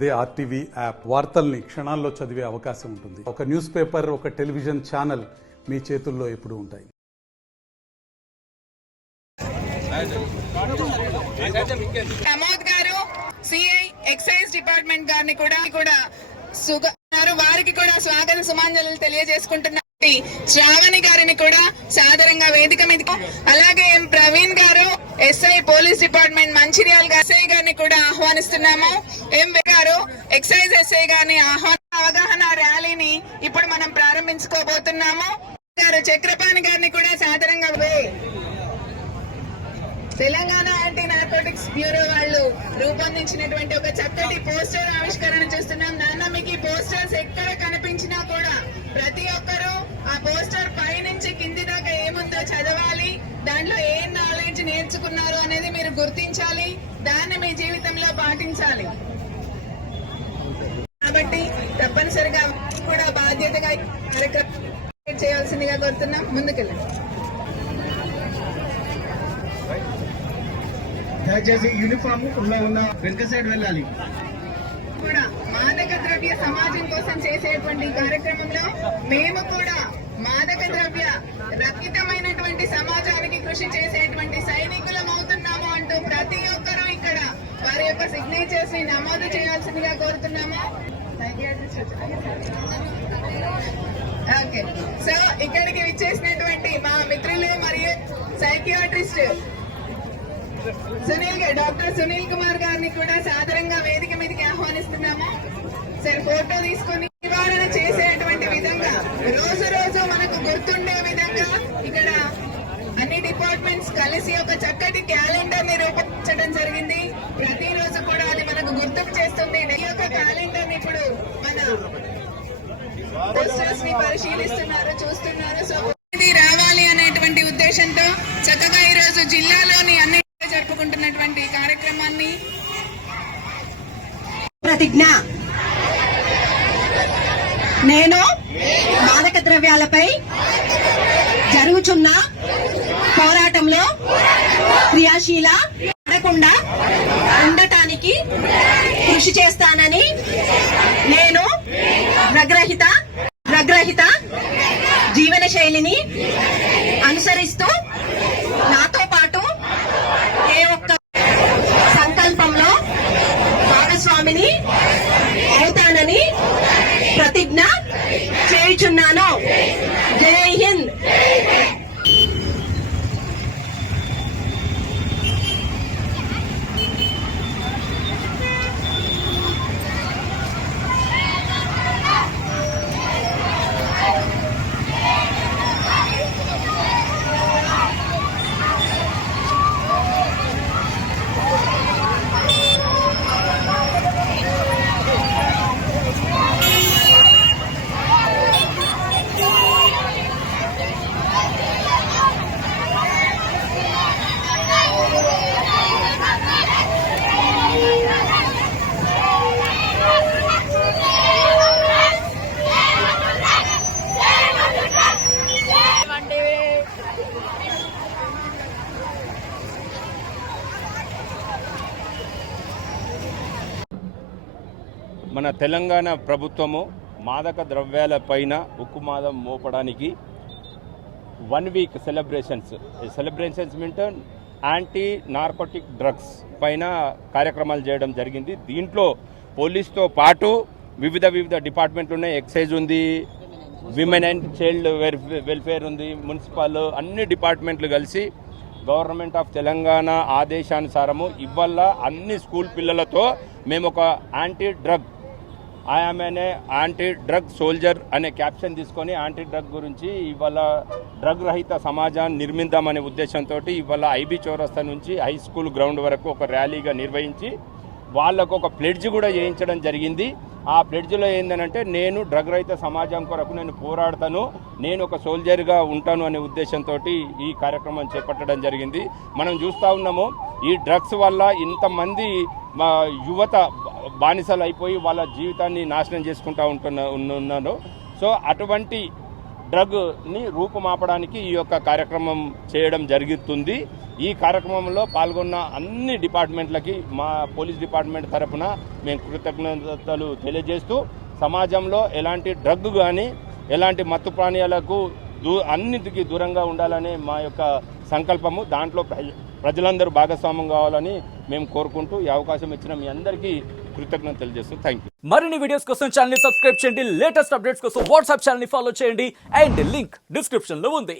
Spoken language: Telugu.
అదే ఆర్టీవీ యాప్ వార్తల్ని క్షణాల్లో చదివే అవకాశం ఉంటుంది. ఒక న్యూస్ పేపర్, ఒక టెలివిజన్ ఛానల్ మీ చేతుల్లో ఎప్పుడూ ఉంటాయి. ప్రమోద్ గారు సిఐ ఎక్సైజ్ డిపార్ట్మెంట్ గారిని కూడా వారికి కూడా స్వాగత సుమాంజలు తెలియజేసుకుంటున్నారు. శ్రావణి గారిని కూడా సాదరంగా వేదిక మీద, అలాగే ఎం ప్రవీణ్ గారు SI police department Mancherial SI గారిని కూడా ఆహ్వానిస్తున్నాము. ఎం గారు ఎక్సైజ్ ఎస్ఐ గారిని అవగాహన ర్యాలీని ఇప్పుడు మనం ప్రారంభించుకోబోతున్నాము. గారు చక్రపాణి గారిని కూడా సాదరంగా తెలంగాణ యాంటీ నార్కోటిక్స్ బ్యూరో వాళ్ళు రూపొందించినటువంటి ఒక చక్కటి పోస్టర్ ఆవిష్కరణ చేస్తున్నాం. నాన్న మీకు ఈ పోస్టర్స్ ఎక్కడ కనిపించినా కూడా ప్రతి ఒక్కరూ ఆ పోస్టర్ పై నుంచి కింది దాకా ఏముందో చదవాలి, దాంట్లో ఏం నాలెడ్జ్ నేర్చుకున్నారు అనేది మీరు గుర్తించాలి, దాన్ని మీ జీవితంలో పాటించాలి. కాబట్టి తప్పనిసరిగా కూడా బాధ్యతగా చేయాల్సిందిగా కోరుతున్నాం. ముందుకెళ్ళండి. దయచేసి యూనిఫామ్ ఉన్న వెనుక సైడ్ వెళ్ళాలి. కూడా మాదక ద్రవ్య సమాజం కోసం చేసేటువంటి కార్యక్రమంలో మేము కూడా మాదక ద్రవ్య రహితమైనటువంటి సమాజానికి కృషి చేసేటువంటి సైనికులం అవుతున్నాము అంటూ ప్రతి ఒక్కరూ ఇక్కడ వారి యొక్క సిగ్నేచర్స్ ని నమోదు చేయాల్సిందిగా కోరుతున్నాము. ఓకే, సో ఇక్కడికి విచ్చేసినటువంటి మా మిత్రులు మరియు సైకియాట్రిస్ట్ డాక్టర్ సునీల్ కుమార్ గారిని కూడా సాదరంగా వేదిక మీదకి ఆహ్వానిస్తున్నాము. సార్ ఫోటో తీసుకుని నివారణ చేసేటువంటి విధంగా రోజు రోజు మనకు గుర్తుండే విధంగా ఇక్కడ అన్ని డిపార్ట్మెంట్స్ కలిసి ఒక చక్కటి క్యాలెండర్ ని రూపొందించడం జరిగింది. ప్రతిరోజు కూడా అది మనకు గుర్తుకు చేస్తుంది. ఈ యొక్క క్యాలెండర్ ని ఇప్పుడు మన పోస్టర్స్ ని పరిశీలిస్తున్నారు, చూస్తున్నారు. సో ఇది రావాలి అనేటువంటి ఉద్దేశంతో చక్కగా ఈ రోజు జిల్లాలోని అన్ని జరుపుకుంటున్నటువంటి కార్యక్రమాన్ని ప్రతిజ్ఞ. నేను మాదక ద్రవ్యాలపై జరుగుతున్న పోరాటంలో క్రియాశీల పడకుండా ఉండటానికి కృషి చేస్తానని, నేను డ్రగ్రహిత జీవన శైలిని అనుసరిస్తూ నాతో పాటు ఏ ఒక్క సంకల్పంలో భాగస్వామిని అవుతానని ప్రతిజ్ఞ చేయుచున్నాను. జై హింద్. మన తెలంగాణ ప్రభుత్వము మాదక ద్రవ్యాల పైన ఉక్కుమాదం మోపడానికి 1 week celebrations means anti narcotic drugs పైన కార్యక్రమాలు చేయడం జరిగింది. దీంట్లో పోలీస్తో పాటు వివిధ డిపార్ట్మెంట్లు ఉన్నాయి. ఎక్సైజ్ ఉంది, విమెన్ అండ్ చైల్డ్ వెల్ఫేర్ ఉంది, మున్సిపల్, అన్ని డిపార్ట్మెంట్లు కలిసి గవర్నమెంట్ ఆఫ్ తెలంగాణ ఆదేశానుసారము ఇవాళ అన్ని స్కూల్ పిల్లలతో మేము ఒక యాంటీ డ్రగ్ సోల్జర్ అనే క్యాప్షన్ తీసుకొని యాంటీ డ్రగ్ గురించి ఇవాళ డ్రగ్ రహిత సమాజాన్ని నిర్మిద్దామనే ఉద్దేశంతో ఇవాళ ఐబీ చౌరస్తా నుంచి హై స్కూల్ గ్రౌండ్ వరకు ఒక ర్యాలీగా నిర్వహించి వాళ్ళకు ఒక ప్లెడ్జ్ కూడా చేయించడం జరిగింది. ఆ ప్లెడ్జ్లో ఏంటంటే నేను డ్రగ్ రహిత సమాజం కొరకు నేను పోరాడతాను, నేను ఒక సోల్జర్గా ఉంటాను అనే ఉద్దేశంతో ఈ కార్యక్రమం చేపట్టడం జరిగింది. మనం చూస్తూ ఉన్నాము ఈ డ్రగ్స్ వల్ల ఇంతమంది యువత బానిసలు అయిపోయి వాళ్ళ జీవితాన్ని నాశనం చేసుకుంటూ ఉన్నారు. సో అటువంటి డ్రగ్ని రూపుమాపడానికి ఈ యొక్క కార్యక్రమం చేయడం జరుగుతుంది. ఈ కార్యక్రమంలో పాల్గొన్న అన్ని డిపార్ట్మెంట్లకి మా పోలీస్ డిపార్ట్మెంట్ తరఫున మేము కృతజ్ఞతలు తెలియజేస్తూ సమాజంలో ఎలాంటి డ్రగ్ కానీ ఎలాంటి మత్తు పానీయాలకు అన్నిటికీ దూరంగా ఉండాలనే మా యొక్క సంకల్పము. దాంట్లో ప్రజలందరూ భాగస్వామ్యం కావాలని మేము కోరుకుంటూ ఈ అవకాశం ఇచ్చిన మీ అందరికీ కృతజ్ఞతలు తెలియజేస్తూ థ్యాంక్ యూ. మరిన్ని వీడియోస్ కోసం ఛానల్ ని సబ్స్క్రైబ్ చేయండి, లేటెస్ట్ అప్డేట్స్ కోసం వాట్సాప్ ఛానల్ ని ఫాలో చేయండి అండ్ లింక్ డిస్క్రిప్షన్ లో ఉంది.